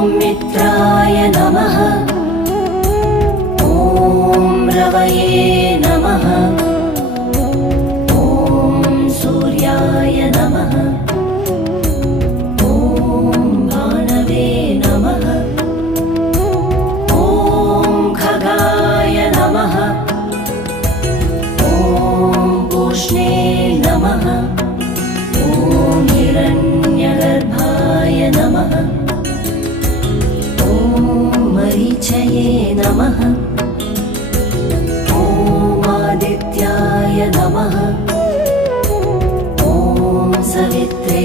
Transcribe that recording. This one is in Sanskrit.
मित्राय नमः। ॐ रवये नमः। ॐ सूर्याय नमः। ॐ भानवे नमः। ॐ खगाय नमः। ॐ पूष्णे नमः। ॐ हिरण्यगर्भाय नमः। मरीचये नमः। ॐ आदित्याय नमः। ॐ सवित्रे